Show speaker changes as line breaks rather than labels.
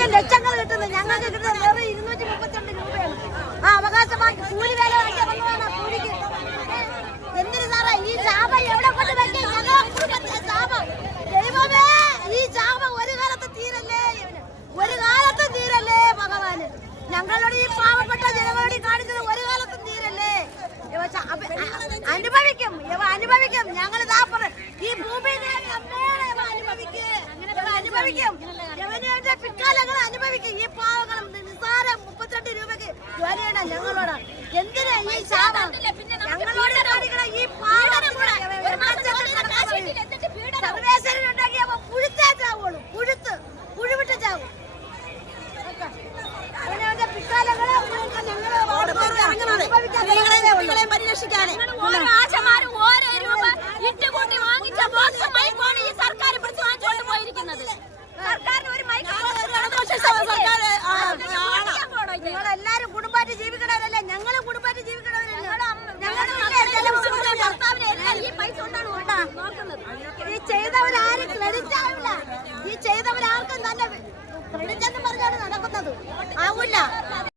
കിട്ടുന്നത് ഞങ്ങൾക്ക് കിട്ടുന്നത് വെറും ഇരുന്നൂറ്റി മുപ്പത്തിരണ്ട് രൂപയാണ്. ആ അവകാശമായി കൂലി വില വാങ്ങിയ വന്നതാണ് കൂലിക്ക്. എന്തിനു സാറേ? ഈ ചാപ എവിടെ കൊണ്ട് വെക്കും? ഞങ്ങളെ കുടുംബത്തിലെ ശാപം ദൈവമേ ഈ ചാപ ഒരു കാലത്ത് തീരല്ലേ ഒരു കാലത്തും തീരല്ലേ ഭഗവാന്? ഞങ്ങളോട് ഈ പാവപ്പെട്ട ജനങ്ങളോട് കാണിച്ചത് ഒരു കാലത്തും തീരല്ലേ? അനുഭവിക്കും. ഇവ അനുഭവിക്കും. ഞങ്ങൾ ഈ അമ്മേടെ അനുഭവിക്കും. അനുഭവിക്കും. അനുഭവിക്കും ഈ പാവങ്ങളും നിസ്സാരം മുപ്പത്തിരണ്ട് രൂപയ്ക്ക് ജോലി ചെയ്യണം ഞങ്ങളോട്. എന്തിനാ ഈ ശാപം? ഞങ്ങളോട് കാണിക്കണ ഈ പാവം സർവേശ്വരനുണ്ടെങ്കിൽ അവ പുഴുത്തേ ചാവുള്ളൂ. പുഴുത്ത്. പുഴുവിട്ട് ചാവും. അവനവന്റെ പിക്കാലങ്ങളെ ഞങ്ങളെ പരിരക്ഷിക്കാനേ.
ഓരോ ആശമാരും ഓരോ രൂപ ഇട്ടുകൂട്ടി
ഞങ്ങളും കുടുംബമായിട്ട് ജീവിക്കണവരല്ലേ? ഈ ചെയ്തവരാരും ക്രെഡിറ്റ് ആവില്ല ഈ ചെയ്തവരാർക്കും തന്നെ ക്രെഡിറ്റ് എന്ന് പറഞ്ഞാണ് നടക്കുന്നത്. ആവില്ല.